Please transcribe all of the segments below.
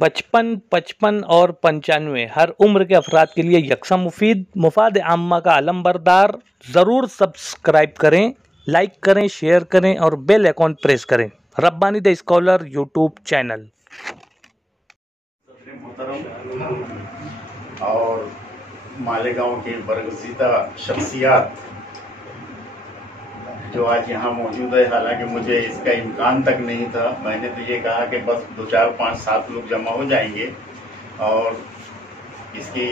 55, 55 और 95 हर उम्र के अफराद के लिए यकसा मुफीद, मुफाद आम्मा का आलम बरदार। ज़रूर सब्सक्राइब करें, लाइक करें, शेयर करें और बेल आइकॉन प्रेस करें। Rabbani the scholar YouTube channel. और मालेगांव के बरगज़ीदा शख्सियात जो आज यहाँ मौजूद है, हालांकि मुझे इसका इम्कान तक नहीं था। मैंने तो ये कहा कि बस 2, 4, 5, 7 लोग जमा हो जाएंगे और इसकी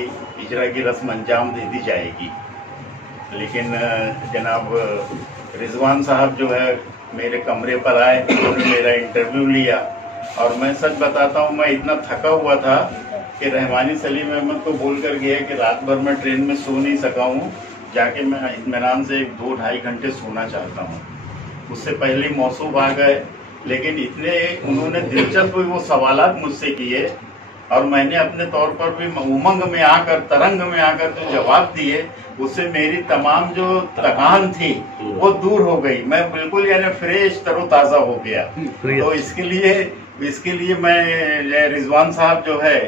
इजरा की रस्म अंजाम दे दी जाएगी। लेकिन जनाब रिजवान साहब जो है मेरे कमरे पर आए, उन्होंने मेरा इंटरव्यू लिया और मैं सच बताता हूँ, मैं इतना थका हुआ था कि रहमानी सलीम अहमद को बोल कर गया कि रात भर मैं ट्रेन में सो नहीं सका हूँ, जाके मैं इत्मीनान से 2-2.5 घंटे सोना चाहता हूँ। उससे पहले मौसूफ आ गए, लेकिन इतने उन्होंने दिलचस्प वो सवालात मुझसे किए और मैंने अपने तौर पर भी उमंग में आकर, तरंग में आकर जो जवाब दिए, उससे मेरी तमाम जो थकान थी वो दूर हो गई। मैं बिल्कुल यानी फ्रेश तरोताज़ा हो गया। तो इसके लिए मैं रिजवान साहब जो है,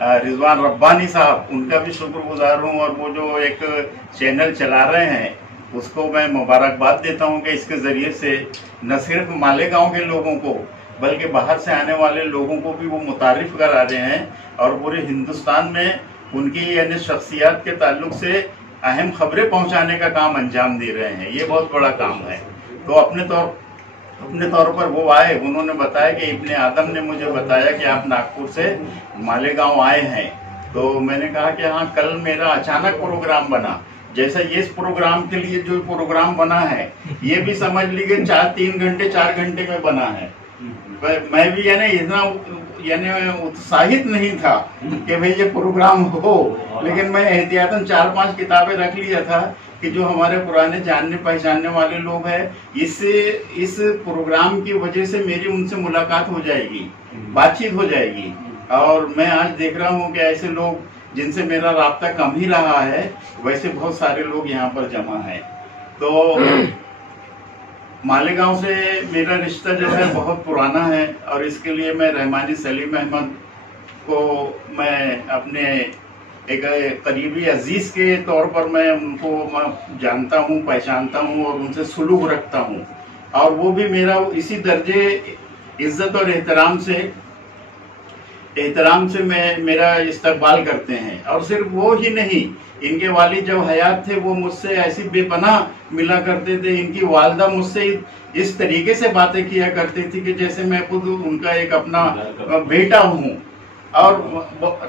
रिजवान रब्बानी साहब, उनका भी शुक्रगुजार हूँ। और वो जो एक चैनल चला रहे हैं उसको मैं मुबारकबाद देता हूँ कि इसके ज़रिए से न सिर्फ मालेगांव के लोगों को बल्कि बाहर से आने वाले लोगों को भी वो मुतारिफ करा रहे हैं और पूरे हिंदुस्तान में उनकी यानी शख्सियत के ताल्लुक से अहम खबरें पहुँचाने का काम अंजाम दे रहे हैं। ये बहुत बड़ा काम है। तो अपने तौर पर वो आए, उन्होंने बताया कि इब्ने आदम ने मुझे बताया कि आप नागपुर से मालेगांव आए हैं। तो मैंने कहा कि हाँ, कल मेरा अचानक प्रोग्राम बना। जैसा ये इस प्रोग्राम के लिए जो प्रोग्राम बना है, ये भी समझ लीजिए 4 घंटे में बना है। मैं भी इतना उत्साहित नहीं था कि भाई ये प्रोग्राम हो, लेकिन मैं एहतियातन 4-5 किताबें रख लिया था कि जो हमारे पुराने जानने पहचानने वाले लोग हैं, इस प्रोग्राम की वजह से मेरी उनसे मुलाकात हो जाएगी, बातचीत हो जाएगी। और मैं आज देख रहा हूँ कि ऐसे लोग जिनसे मेरा राब्ता कम ही रहा है, वैसे बहुत सारे लोग यहाँ पर जमा हैं। तो मालेगांव से मेरा रिश्ता जो है बहुत पुराना है और इसके लिए मैं रहमानी सलीम अहमद को मैं अपने एक करीबी अजीज के तौर पर मैं उनको जानता हूँ, पहचानता हूँ और उनसे सुलूक रखता हूँ। और वो भी मेरा इसी दर्जे इज्जत और एहतराम से मेरा इस्तकबाल करते हैं। और सिर्फ वो ही नहीं, इनके वालिद जब हयात थे वो मुझसे ऐसी बेपनाह मिला करते थे। इनकी वालदा मुझसे इस तरीके से बातें किया करती थी कि जैसे मैं खुद उनका एक अपना बेटा हूँ। और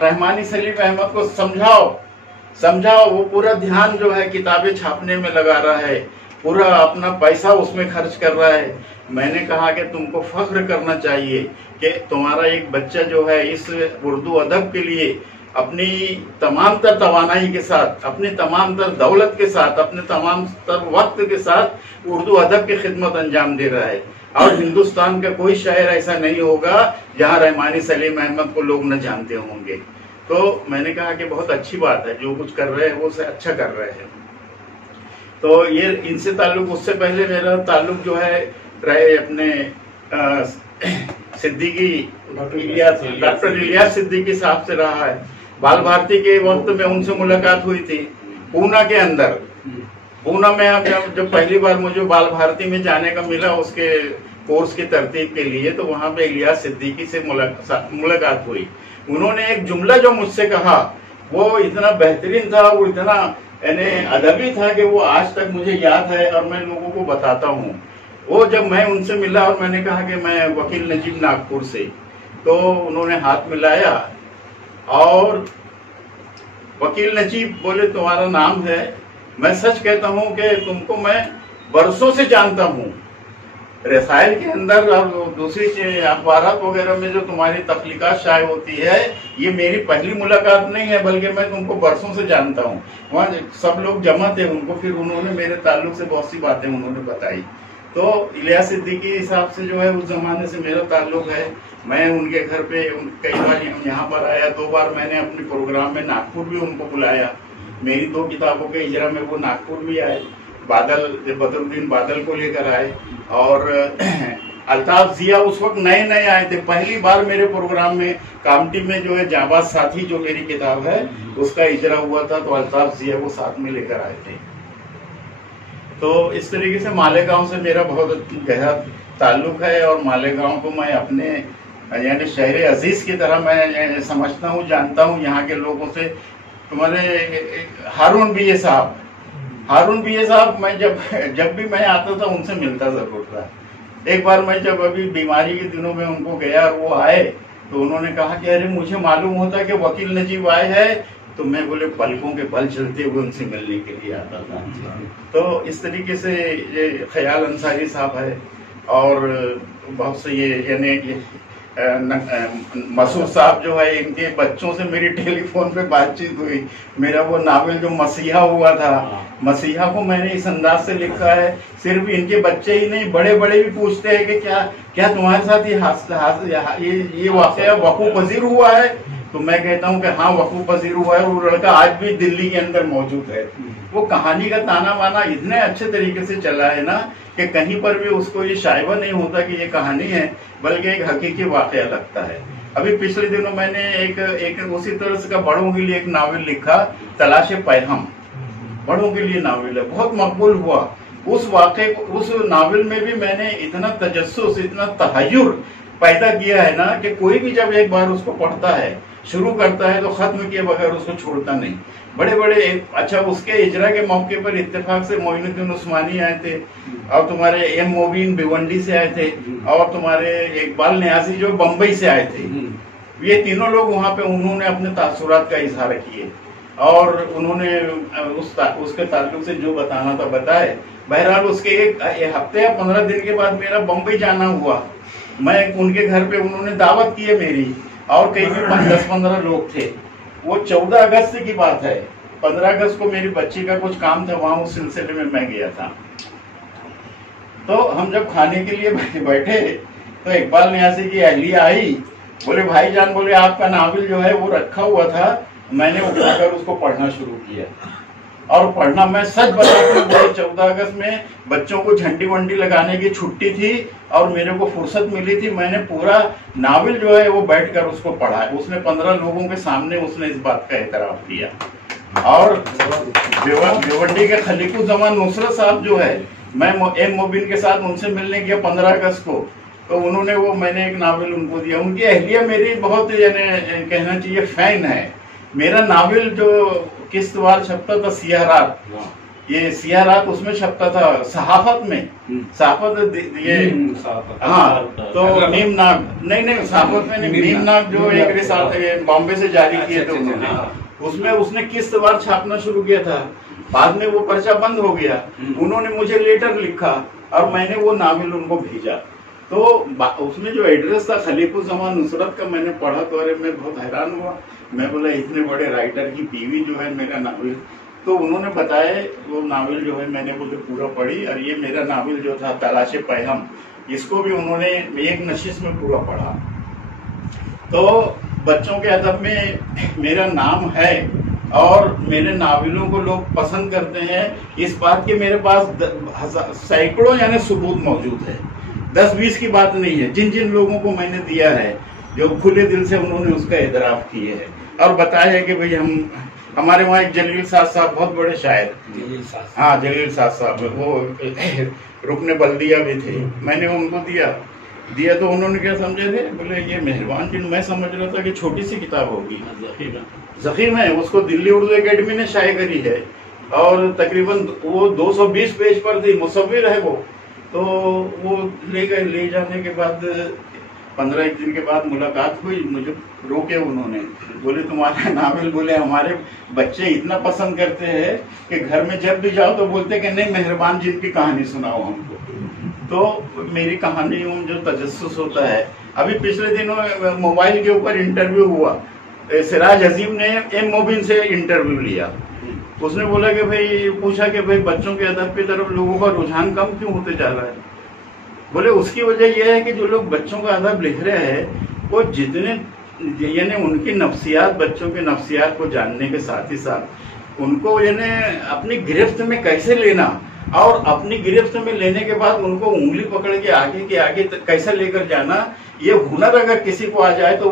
रहमानी सलीम अहमद को समझाओ, वो पूरा ध्यान जो है किताबें छापने में लगा रहा है, पूरा अपना पैसा उसमें खर्च कर रहा है। मैंने कहा कि तुमको फख्र करना चाहिए कि तुम्हारा एक बच्चा जो है इस उर्दू अदब के लिए अपनी तमाम तर तवानाई के साथ, अपनी तमाम तर दौलत के साथ, अपने तमाम तर वक्त के साथ उर्दू अदब की खिदमत अंजाम दे रहा है। और हिंदुस्तान का कोई शायर ऐसा नहीं होगा जहां रहमानी सलीम अहमद को लोग न जानते होंगे। तो मैंने कहा कि बहुत अच्छी बात है, जो कुछ कर रहे हैं वो से अच्छा कर रहे हैं। तो ये इनसे ताल्लुक, उससे पहले मेरा ताल्लुक जो है रहे अपने डॉक्टर इलियास सिद्दीकी साहब से रहा है। बाल भारती के वक्त में उनसे मुलाकात हुई थी पूना के अंदर। पूना में जब पहली बार मुझे बाल भारती में जाने का मिला उसके कोर्स की तरतीब के लिए, तो वहां पे इलियास सिद्दीकी से मुलाकात हुई। उन्होंने एक जुमला जो मुझसे कहा वो इतना बेहतरीन था, वो इतना अदबी था कि वो आज तक मुझे याद है और मैं लोगों को बताता हूँ। वो जब मैं उनसे मिला और मैंने कहा कि मैं वकील नजीब नागपुर से, तो उन्होंने हाथ मिलाया और वकील नजीब बोले तुम्हारा नाम है। मैं सच कहता हूं कि तुमको मैं बरसों से जानता हूं, रसायल के अंदर और दूसरी अखबारात वगैरह में जो तुम्हारी तख्लीकात शाये होती है, ये मेरी पहली मुलाकात नहीं है, बल्कि मैं तुमको बरसों से जानता हूं। वहाँ सब लोग जमा थे, उनको फिर उन्होंने मेरे ताल्लुक से बहुत सी बातें उन्होंने बताई। तो इलियास सिद्दीकी साहब से जो है उस जमाने से मेरा ताल्लुक है। मैं उनके घर पे कई बार यहाँ पर आया, 2 बार मैंने अपने प्रोग्राम में नागपुर भी उनको बुलाया। मेरी 2 किताबों के इजरा में वो नागपुर भी आए, बदरुद्दीन बादल को लेकर आए और अल्ताफ जिया उस वक्त नए नए आए थे, पहली बार मेरे प्रोग्राम में कामटी में जो है जाबाज साथी जो मेरी किताब है उसका इजरा हुआ था, तो अल्ताफ जिया को साथ में लेकर आए थे। तो इस तरीके से मालेगांव से मेरा बहुत गहरा ताल्लुक है और मालेगांव को मैं अपने यानी शहर अजीज की तरह मैं समझता हूँ, जानता हूँ यहाँ के लोगों से। तुम्हारे हारून बीए साहब मैं जब भी मैं आता था उनसे मिलता जरूर था। एक बार मैं जब अभी बीमारी के दिनों में उनको गया और वो आए तो उन्होंने कहा कि अरे मुझे मालूम होता कि वकील नजीब आए हैं, तो मैं बोले पलकों के बल चलते हुए उनसे मिलने के लिए आता था। तो इस तरीके से ये ख्याल अंसारी साहब है और बहुत से ये यानी मसूद साहब जो है, इनके बच्चों से मेरी टेलीफोन पे बातचीत हुई। मेरा वो नावल जो मसीहा हुआ था, मसीहा को मैंने इस अंदाज से लिखा है, सिर्फ इनके बच्चे ही नहीं बड़े बड़े भी पूछते हैं कि क्या तुम्हारे साथ ये वाकया वकूफ पजीर हुआ है। तो मैं कहता हूँ कि हाँ वकूफ पजीर हुआ है, वो लड़का आज भी दिल्ली के अंदर मौजूद है। वो कहानी का ताना बाना इतने अच्छे तरीके से चला है ना कि कहीं पर भी उसको ये शायबा नहीं होता कि ये कहानी है, बल्कि एक हकीकी वाकया लगता है। अभी पिछले दिनों मैंने एक उसी तरह से का बड़ों के लिए एक नावल लिखा, तलाश पैगाम, बड़ों के लिए नावल है, बहुत मकबूल हुआ। उस नावल में भी मैंने इतना तजस्सुस, इतना तहय्युर पैदा किया है ना कि कोई भी जब एक बार उसको पढ़ता है, शुरू करता है, तो खत्म किए बगैर उसको छोड़ता नहीं। बड़े बड़े अच्छा उसके इजरा के मौके पर इत्तेफाक से मोइनुद्दीन उस्मानी आए थे और तुम्हारे एम मोबिन भिवंडी से आए थे और तुम्हारे इकबाल नियाजी जो बम्बई से आए थे। ये तीनों लोग वहाँ पे उन्होंने अपने तासुरात का इजहार किए और उन्होंने उसके ताल्लुक से जो बताना था बताए। बहरहाल उसके एक हफ्ते या 15 दिन के बाद मेरा बम्बई जाना हुआ। मैं उनके घर पे उन्होंने दावत की है मेरी और कई भी 10-15 लोग थे। वो 14 अगस्त की बात है। 15 अगस्त को मेरी बच्ची का कुछ काम था, वहां उस सिलसिले में मैं गया था। तो हम जब खाने के लिए बैठे तो इकबाल नियाजी की अहलिया आई, बोले भाईजान, बोले आपका नावल जो है वो रखा हुआ था, मैंने उठाकर उसको पढ़ना शुरू किया। और पढ़ना, मैं सच बताता हूँ, 14 अगस्त में बच्चों को झंडी वंडी लगाने की छुट्टी थी और मेरे को फुर्सत मिली थी। मैंने पूरा नावल जो है वो बैठकर उसको पढ़ा। उसने 15 लोगों के सामने उसने इस बात का एतराफ किया। और भिवंडी के खलीकुज़्ज़मान नुसरत साहब जो है, मैं एम मोबिन के साथ उनसे मिलने गया 15 अगस्त को, तो उन्होंने वो मैंने एक नावल उनको दिया। उनकी अहलिया मेरी बहुत यानी कहना चाहिए फैन है। मेरा नावल जो किस्तवार छपता था सियाह रात, ये सियाह रात उसमें छपता था सहाफत में, सहाफत ये हाँ, तो मीम नाग नहीं सहाफत में नहीं, मीम नाग जो एक रिसाल बॉम्बे से जारी किए थे उन्होंने, उसमें उसने किस्तवार छापना शुरू किया था। बाद में वो पर्चा बंद हो गया। उन्होंने मुझे लेटर लिखा और मैंने वो नावल उनको भेजा। तो उसमें जो एड्रेस था खलीकुज़्ज़मान नुसरत का, मैंने पढ़ा तो अरे मैं बहुत हैरान हुआ। मैं बोला इतने बड़े राइटर की बीवी जो है मेरा नावल, तो उन्होंने बताया वो नावल जो है मैंने बोले पूरा पढ़ी। और ये मेरा नावल जो था तलाश पैगाम, इसको भी उन्होंने एक नशिश में पूरा पढ़ा। तो बच्चों के अदब में मेरा नाम है और मेरे नावलों को लोग पसंद करते हैं। इस बात के मेरे पास सैकड़ों यानी सबूत मौजूद है, 10-20 की बात नहीं है। जिन जिन लोगों को मैंने दिया है, जो खुले दिल से उन्होंने उसका एतराफ किए है और बताया है कि भाई हमारे वहाँ एक जलील साहब बहुत बड़े शायर, हाँ जलील साहब, वो रुकने बल्दिया भी थे, मैंने उनको दिया तो उन्होंने क्या समझे थे, बोले ये मेहरबान जी, मैं समझ रहा था कि छोटी सी किताब होगी। ज़ख़ीम है, उसको दिल्ली उर्दू एकेडमी ने शाये करी है और तकरीबन वो 220 पेज पर थी, मुसव्विर है वो। तो वो ले गए, ले जाने के बाद 15 दिन के बाद मुलाकात हुई, मुझे रोके उन्होंने, बोले तुम्हारा नावल, बोले हमारे बच्चे इतना पसंद करते हैं कि घर में जब भी जाओ तो बोलते कि नहीं मेहरबान जी की कहानी सुनाओ हमको। तो मेरी कहानियों में जो तजस्सुस होता है, अभी पिछले दिनों मोबाइल के ऊपर इंटरव्यू हुआ, सिराज अजीम ने एम मोबिन से इंटरव्यू लिया। उसने बोला कि भाई, पूछा कि भाई बच्चों के अदब की तरफ लोगों का रुझान कम क्यों होते जा रहा है। बोले उसकी वजह यह है कि जो लोग बच्चों का अदब लिख रहे हैं वो जितने यानी उनकी नफ्सियात, बच्चों के नफ्सियात को जानने के साथ ही साथ उनको यानी अपनी गिरफ्त में कैसे लेना और अपनी गिरफ्त में लेने के बाद उनको उंगली पकड़ के आगे कैसे लेकर जाना, ये हुनर अगर किसी को आ जाए तो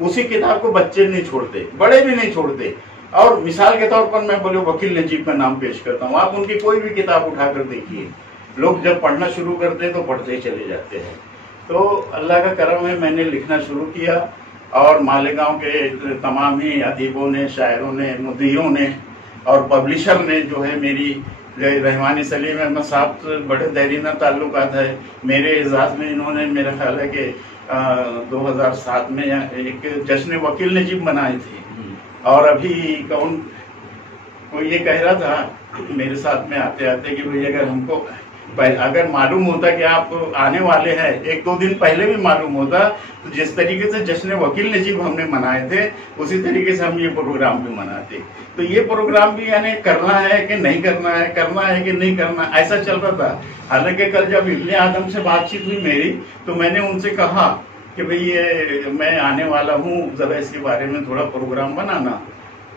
उसी किताब को बच्चे नहीं छोड़ते, बड़े भी नहीं छोड़ते। और मिसाल के तौर पर मैं बोले वकील नजीब का नाम पेश करता हूँ, आप उनकी कोई भी किताब उठाकर देखिए, लोग जब पढ़ना शुरू करते हैं तो पढ़ते ही चले जाते हैं। तो अल्लाह का करम है, मैंने लिखना शुरू किया और मालेगांव के तमाम ही अदीबों ने, शायरों ने, मुदीरों ने और पब्लिशर ने जो है मेरी रहमानी सलीम अहमद साहब से बड़े देरीना ताल्लुकात है। मेरे एजाज में इन्होंने मेरा ख्याल है कि 2007 में एक जश्न वकील नजीब बनाई थी। और अभी कोई ये कह रहा था मेरे साथ में आते आते कि भाई अगर हमको अगर मालूम होता कि आप आने वाले हैं, 1-2 दिन पहले भी मालूम होता, तो जिस तरीके से जश्न वकील नजीब हमने मनाए थे उसी तरीके से हम ये प्रोग्राम भी मनाते। तो ये प्रोग्राम भी यानी करना है कि नहीं करना है, करना है कि नहीं करना, ऐसा चल रहा था। हालांकि कल जब इब्ने आदम से बातचीत हुई मेरी, तो मैंने उनसे कहा कि भाई ये मैं आने वाला हूँ, जरा इसके बारे में थोड़ा प्रोग्राम बनाना,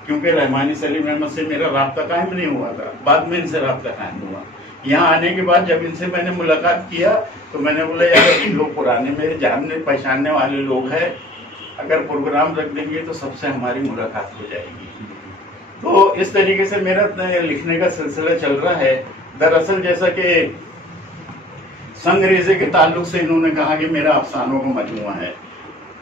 क्योंकि रहमानी सलीम अहमद से मेरा राब्ता कायम नहीं हुआ था, बाद में इनसे राब्ता कायम हुआ। यहाँ आने के बाद जब इनसे मैंने मुलाकात किया तो मैंने बोला यार लोग पुराने मेरे जानने पहचानने वाले लोग हैं, अगर प्रोग्राम रख देंगे तो सबसे हमारी मुलाकात हो जाएगी। तो इस तरीके से मेरा लिखने का सिलसिला चल रहा है। दरअसल जैसा कि संगरेजे के ताल्लुक से इन्होंने कहा कि मेरा अफसानों का मजमुआ है,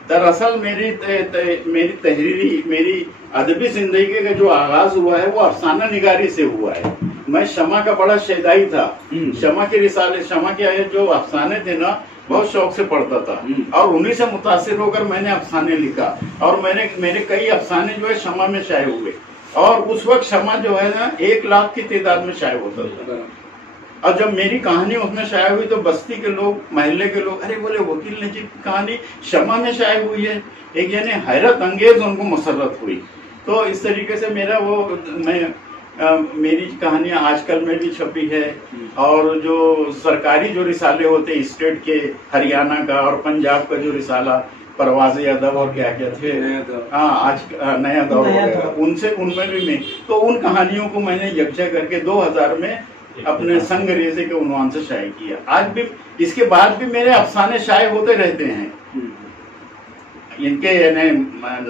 दरअसल मेरी तहरीरी, मेरी अदबी जिंदगी का जो आगाज हुआ है वो अफसाना निगारी से हुआ है। मैं शमा का बड़ा शैदाई था, शमा के रिसाले, शमा के जो अफसाने थे ना, बहुत शौक से पढ़ता था और उन्हीं से मुतासिर होकर मैंने अफसाने लिखा। और मेरे कई अफसाने जो है शमा में शाये हुए, और उस वक्त शमा जो है ना 1 लाख की तादाद में शाये होता था। और जब मेरी कहानी उसमें शाये हुई तो बस्ती के लोग, महल्ले के लोग, अरे बोले वकील नजीब की कहानी शमा में शाये हुई है, एक यानी हैरत अंगेज उनको मसरत हुई। तो इस तरीके से मेरा मेरी कहानियां आजकल में भी छपी है। और जो सरकारी जो रिसाले होते स्टेट के, हरियाणा का और पंजाब का जो रिसाला परवाज़े अदब और क्या क्या थे, हाँ आज नया दौर उनमें भी मैं तो उन कहानियों को मैंने यकजा करके 2000 में अपने संगरेजे के उन्वान से शाये किया। आज भी इसके बाद भी मेरे अफसाने शाये होते रहते हैं, इनके यानी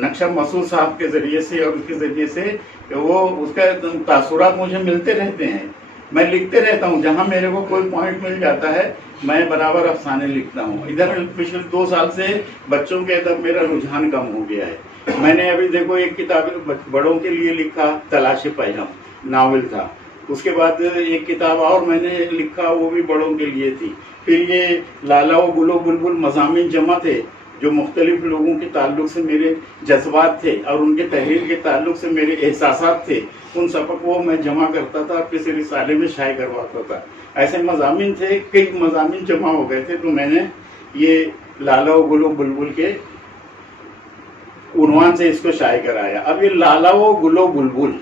नक्शा मसूद साहब के जरिए से और उसके जरिए से वो उसका तासुरात मुझे मिलते रहते हैं। मैं लिखते रहता हूँ, जहाँ मेरे को कोई पॉइंट मिल जाता है मैं बराबर अफसाने लिखता हूँ। इधर पिछले 2 साल से बच्चों के अदब मेरा रुझान कम हो गया है। मैंने अभी देखो एक किताब बड़ों के लिए लिखा, तलाश पैगाम नावल था। उसके बाद एक किताब और मैंने लिखा, वो भी बड़ों के लिए थी। फिर ये लाला व गुलो बुलबुल मज़ामीन जमा थे जो मुख्तलिफ लोगों के ताल्लुक से मेरे जज्बात थे और उनके तहरीर के ताल्लुक से मेरे एहसासात थे, उन सबक वो मैं जमा करता था, किसी रिसाले में शाये करवाता था। ऐसे मज़ामीन थे, कई मज़ामीन जमा हो गए थे, तो मैंने ये लाला व गुलो बुलबुल के उन्वान से इसको शाये कराया। अब ये लाला व गुलो बुलबुल,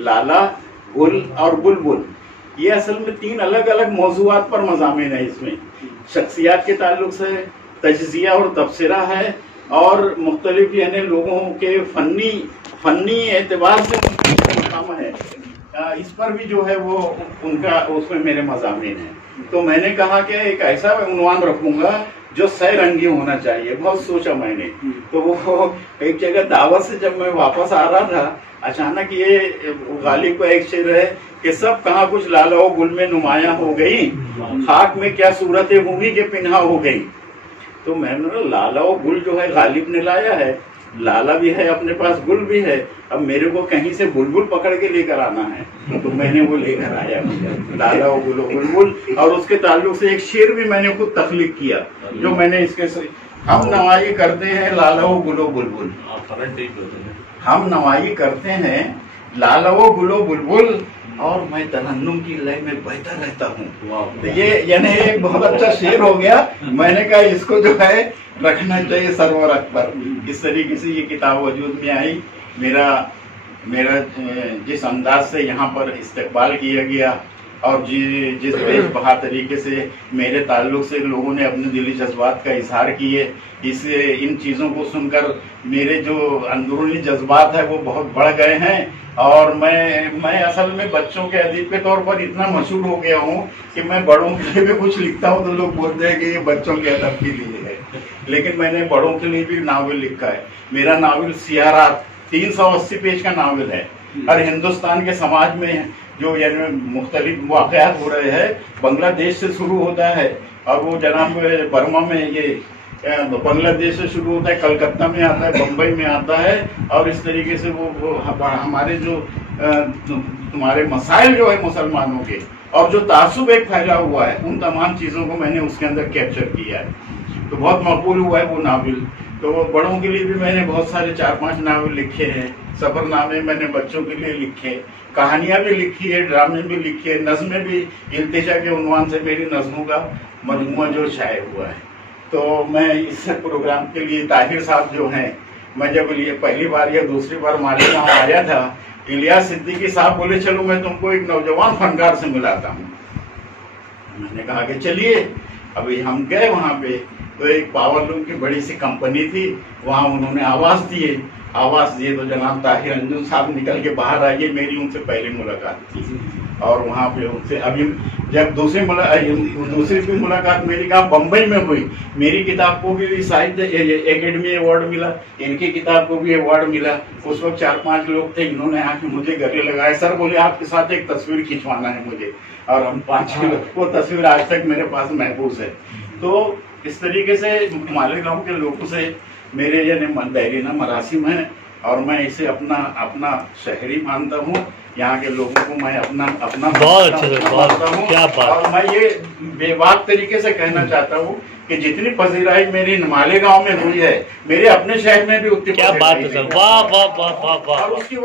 लाला, गुल और बुलबुल, ये असल में 3 अलग अलग मौजूआत पर मज़ामीन है। इसमें शख्सियात के ताल्लुक से तजज़िया और तबसरा है और मुख्तलिफ यानी लोगों के फन्नी एतबार से मकाम है, इस पर भी जो है वो उनका उसमें मेरे मज़ामीन है। तो मैंने कहा कि एक ऐसा उन्वान रखूंगा जो सह रंगी होना चाहिए। बहुत सोचा मैंने, तो वो एक जगह दावत से जब मैं वापस आ रहा था, अचानक ये गालिब का एक शेर है कि सब कहाँ कुछ लाला व गुल में नुमाया हो गई, खाक में क्या सूरत भूमि के पिन्हा हो गई। तो मैंने लाला व गुल जो है गालिब ने लाया है, लाला भी है अपने पास, गुल भी है, अब मेरे को कहीं से बुलबुल पकड़ के लेकर आना है, तो मैंने वो लेकर आया लाला व गुलो बुलबुल। और उसके ताल्लुक से एक शेर भी मैंने खुद तख्लीक किया, जो मैंने इसके हम नवाई करते हैं लाला व गुलो बुलबुल, हम नवाई करते हैं लाला व गुलो बुलबुल, और मैं तरन्नुम की लय में बहता रहता हूँ। तो ये यानी एक बहुत अच्छा शेर हो गया। मैंने कहा इसको जो है रखना चाहिए सरवर अकबर। इस तरीके से ये किताब वजूद में आई। मेरा जिस अंदाज से यहाँ पर इस्तेकबाल किया गया और जिस बेजबहा तरीके से मेरे ताल्लुक से लोगों ने अपने दिली जज्बात का इजहार किए, इससे इन चीज़ों को सुनकर मेरे जो अंदरूनी जज्बात है वो बहुत बढ़ गए हैं। और मैं असल में बच्चों के अदीब के तौर पर इतना मशहूर हो गया हूँ कि मैं बड़ों के लिए भी कुछ लिखता हूँ तो लोग बोलते हैं कि ये बच्चों के अदब के लिए है, लेकिन मैंने बड़ों के लिए भी नावल लिखा है। मेरा नावल सियारात 380 पेज का नावल है। और हिंदुस्तान के समाज में जो यानी मुख्तलिफ वाक़यात हो रहे हैं, बांग्लादेश से शुरू होता है और वो जनाब बर्मा में, ये बांग्लादेश से शुरू होता है, कलकत्ता में आता है, बम्बई में आता है, और इस तरीके से वो हमारे जो तुम्हारे मसाइल जो है मुसलमानों के और जो तासुब एक फैला हुआ है, उन तमाम चीज़ों को मैंने उसके अंदर कैप्चर किया है। तो बहुत मकबूल हुआ है वो नावल। तो बड़ों के लिए भी मैंने बहुत सारे 4-5 नावल लिखे हैं, सफरनामे मैंने बच्चों के लिए लिखे, कहानियां भी लिखी है, ड्रामे भी लिखे, नज़में भी, इल्तिजा के उन्वान से मेरी नज़मों का मजमूआ जो शाये हुआ है। तो मैं इस प्रोग्राम के लिए ताहिर साहब जो हैं, मैं जब ये पहली बार या दूसरी बार मालेगांव आया था, इलियास सिद्दीकी साहब बोले चलो मैं तुमको एक नौजवान फनकार से मिलाता हूँ। मैंने कहा कि चलिए। अभी हम गए वहाँ पे, तो एक पावर लूम की बड़ी सी कंपनी थी, वहाँ उन्होंने आवाज दिए तो जनाब ताहिर अंजुम साहब निकल के बाहर आइए। मेरी उनसे पहली मुलाकात थी और वहाँ पे उनसे अभी जब दूसरी भी मुलाकात मेरी कहा बम्बई में हुई। मेरी किताब को भी साहित्य एकेडमी अवार्ड मिला, इनकी किताब को भी अवार्ड मिला। उस वक्त 4-5 लोग थे, इन्होंने आके मुझे गले लगाए, सर बोले आपके साथ एक तस्वीर खिंचवाना है मुझे, और हम 5 वो तस्वीर आज तक मेरे पास महफूज है। तो इस तरीके से मालेगांव के लोगों से मेरे यानी दायरीना मरासिम है और मैं इसे अपना शहरी मानता हूँ। यहाँ के लोगों को मैं अपना बहुत मानता हूँ। क्या बात। और मैं ये बेबाक तरीके से कहना चाहता हूँ कि जितनी पजीराई मेरी मालेगांव में हुई है, मेरे अपने शहर में भी उतनी। क्या बात है सर, वाह वाह वाह वाह वाह। और उसकी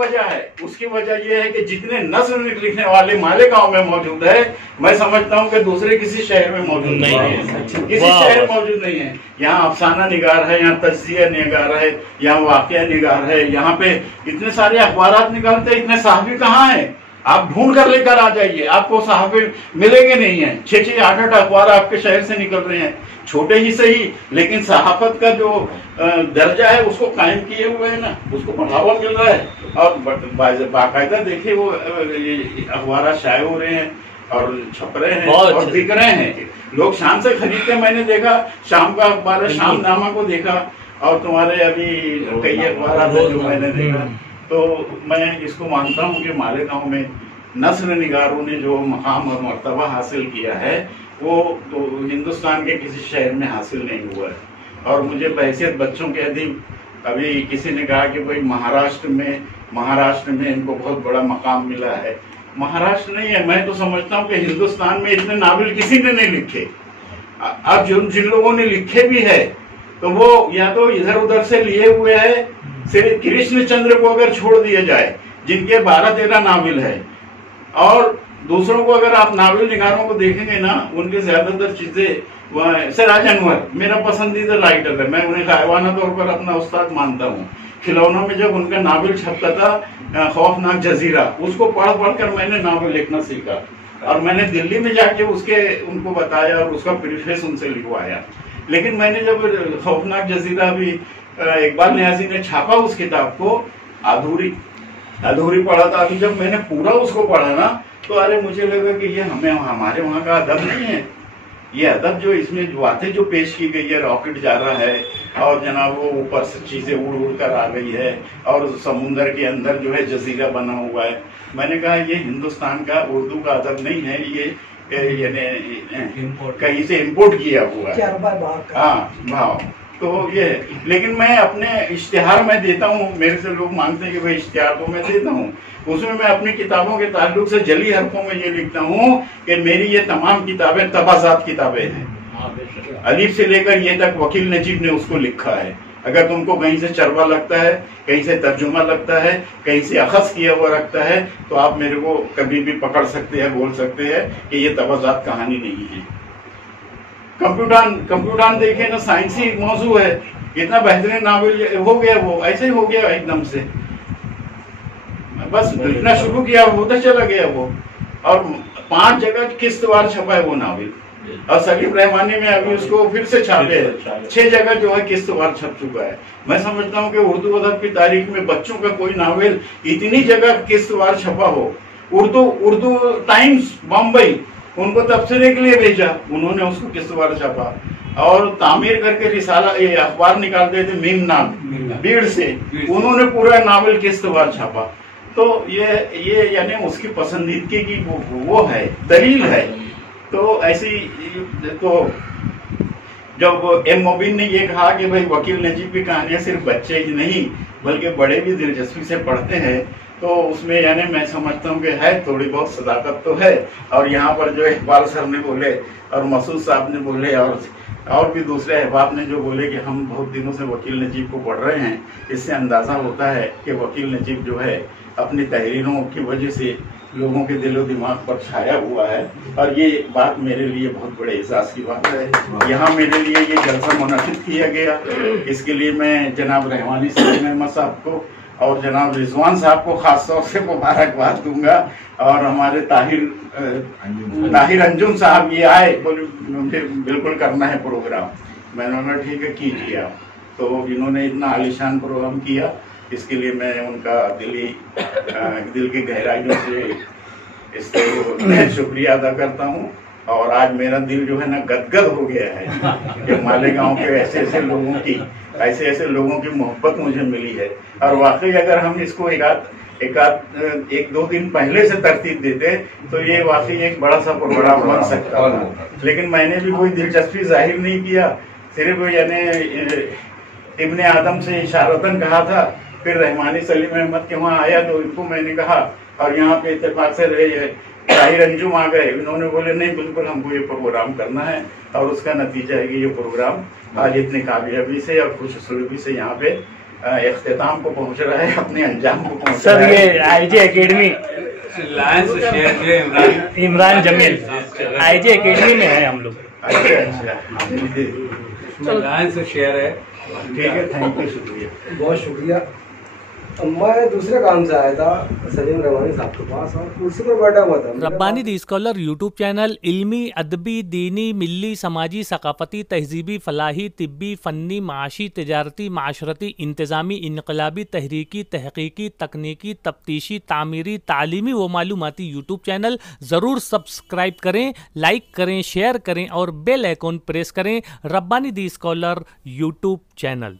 वजह ये है कि जितने नस्ल लिखने वाले मालेगांव में मौजूद है, मैं समझता हूँ कि दूसरे किसी शहर में मौजूद नहीं है, किसी शहर में मौजूद नहीं है। यहाँ अफसाना निगार है, यहाँ तज्जिया निगार है, यहाँ वाकया निगार है, यहाँ पे इतने सारे अखबारात निकालते हैं। इतने साहबी कहाँ है? आप ढूंढ कर लेकर आ जाइए, आपको साहबी मिलेंगे नहीं है। 6-6, 8-8 अखबार आपके शहर से निकल रहे हैं, छोटे ही सही, लेकिन सहाफत का जो दर्जा है उसको कायम किए हुए है ना, उसको बढ़ावा मिल रहा है। और बाकायदा देखिए वो अखबार शाये हो रहे हैं और छप रहे हैं और बिक रहे हैं, लोग शाम से खरीदते। मैंने देखा शाम का अखबार, शाम नामा को देखा, और तुम्हारे अभी कई अखबार जो मैंने देखा। तो मैं इसको मानता हूँ कि मालेगांव में नस्ल निगारों ने जो मकाम और मर्तबा हासिल किया है, वो तो हिंदुस्तान के किसी शहर में हासिल नहीं हुआ है। और मुझे बहैसियत बच्चों के अदीब, अभी किसी ने कहा कि भाई महाराष्ट्र में इनको बहुत बड़ा मकाम मिला है। महाराष्ट्र नहीं है, मैं तो समझता हूँ कि हिंदुस्तान में इतने नावल किसी ने नहीं लिखे। अब जिन लोगों ने लिखे भी है तो वो या तो इधर उधर से लिए हुए है। सिर्फ कृष्णचंद्र को अगर छोड़ दिया जाए, जिनके 12-13 नावल है, और दूसरों को अगर आप नावल निगारों को देखेंगे ना, उनके ज्यादातर चीजें सिराज अनवर मेरा पसंदीदा राइटर है, मैं उन्हें गायबाना तौर पर अपना उस्ताद मानता हूँ। खिलौनों में जब उनका नावल छपता था खौफनाक जजीरा, उसको पढ़ कर मैंने नावल लिखना सीखा, और मैंने दिल्ली में जाके उनको बताया और उसका प्रीफेस उनसे लिखवाया। लेकिन मैंने जब खौफनाक जजीरा भी इकबाल नियाज़ी ने छापा, उस किताब को अधूरी पढ़ा था। अभी जब मैंने पूरा उसको पढ़ा ना, तो अरे मुझे लगा कि ये हमारे वहाँ का अदब नहीं है। ये अदब जो इसमें जो बातें जो पेश की गई है, रॉकेट जा रहा है और जनाब वो ऊपर से चीजें उड़ कर आ गई है, और समुंदर के अंदर जो है जजीरा बना हुआ है। मैंने कहा ये हिंदुस्तान का उर्दू का अदब नहीं है, ये कहीं से इम्पोर्ट किया हुआ है। हाँ भाव तो ये, लेकिन मैं अपने इश्तिहार में देता हूँ। मेरे से लोग मांगते हैं कि भाई इश्तिहार तो मैं देता हूँ, उसमें मैं अपनी किताबों के ताल्लुक से जली हरफों में ये लिखता हूँ कि मेरी ये तमाम किताबें तबाजात किताबें हैं। अलीफ से लेकर ये तक वकील नजीब ने उसको लिखा है। अगर तुमको कहीं से चरवा लगता है, कहीं से तर्जुमा लगता है, कहीं से अखज़ किया हुआ लगता है, तो आप मेरे को कभी भी पकड़ सकते हैं, बोल सकते हैं कि ये तबाजात कहानी नहीं है। कंप्यूटर देखे ना, साइंसी मौजू है, इतना बेहतरीन नावल हो गया, वो ऐसे ही हो गया एकदम से, बस लिखना शुरू किया, होता चला गया वो। और 5 जगह किस्तवार छपा है वो नावल, और सलीम रहमानी में अभी उसको फिर से छापे है, 6 जगह जो है किस्तवार छप चुका है। मैं समझता हूँ कि उर्दू अदब की तारीख में बच्चों का कोई नावल इतनी जगह किस्तवार छपा हो। उर्दू टाइम्स बम्बई उनको तबसरे के लिए भेजा, उन्होंने उसको किस्तवार छपा। और तामीर करके रिसाला अखबार निकालते थे मीम नाम भीड़ से, उन्होंने पूरा नावल किस्तवार छापा। तो ये यानी उसकी पसंदीदगी की वो है, दलील है। तो ऐसी तो जब एम मोबिन ने ये कहा कि भाई वकील नजीब की कहानियां सिर्फ बच्चे ही नहीं बल्कि बड़े भी दिलचस्पी से पढ़ते हैं, तो उसमें यानी मैं समझता हूँ कि है थोड़ी बहुत सदाकत तो है। और यहाँ पर जो इकबाल सर ने बोले और मसूद साहब ने बोले और भी दूसरे अहबाब ने जो बोले कि हम बहुत दिनों से वकील नजीब को पढ़ रहे हैं, इससे अंदाजा होता है कि वकील नजीब जो है अपनी तहरीरों की वजह से लोगों के दिलो दिमाग पर छाया हुआ है। और ये बात मेरे लिए बहुत बड़े एहसास की बात है। यहाँ मेरे लिए ये जलसा मुनक़िद किया गया, इसके लिए मैं जनाब रहमानी सलीम अहमद साहब को और जनाब रिजवान साहब को खास तौर से मुबारकबाद दूंगा। और हमारे ताहिर अंजुम साहब ये आए, बोले मुझे बिल्कुल करना है प्रोग्राम, मैंने कहा ठीक है कीजिए आप। तो इन्होंने इतना आलीशान प्रोग्राम किया, इसके लिए मैं उनका दिल की गहराइयों से इसको शुक्रिया अदा करता हूँ। और आज मेरा दिल जो है ना गदगद हो गया है कि मालेगांव के ऐसे ऐसे लोगों की मोहब्बत मुझे मिली है। और वाकई अगर हम इसको एक दो दिन पहले से तरतीब देते तो ये वाकई एक बड़ा सा प्रोग्राम बन सकता था, लेकिन मैंने भी कोई दिलचस्पी जाहिर नहीं किया, सिर्फ यानी इब्ने आदम से इशारतन कहा था। फिर रहमानी सलीम अहमद के वहाँ आया तो इनको मैंने कहा, और यहाँ पे इत्तेफाक से रहे ताहिर अंजुम आ गए, इन्होंने बोले नहीं बिल्कुल हमको ये प्रोग्राम करना है। और उसका नतीजा है कि ये प्रोग्राम आज इतनी कामयाबी से और खुशसलूकी से यहाँ पे इख्तिताम को पहुँच रहा है, अपने अंजाम को पहुँच रहा है। सर ये IJ academy Imran Jameel IJ academy में है हम लोग। अच्छा शेयर है, ठीक है, थैंक यू, शुक्रिया, बहुत शुक्रिया। मैं दूसरे काम से आया था सलीम रहमानी साहब के पास और कुर्सी पर बैठा हुआ था। रब्बानी दी स्कॉलर यूट्यूब चैनल इल्मी, अदबी, दीनी, मिल्ली, समाजी, सकाफती, तहजीबी, फलाही, तिब्बी, फ़न्नी, माशी, तिजारती, माशरती, इंतज़ामी, इनकलाबी, तहरीकी, तहकीकी, तकनीकी, तफ्तीशी, तामीरी, तालीमी व मालूमाती यूट्यूब चैनल ज़रूर सब्सक्राइब करें, लाइक करें, शेयर करें और बेल आइकॉन प्रेस करें। रब्बानी दी स्कॉलर यूट्यूब चैनल।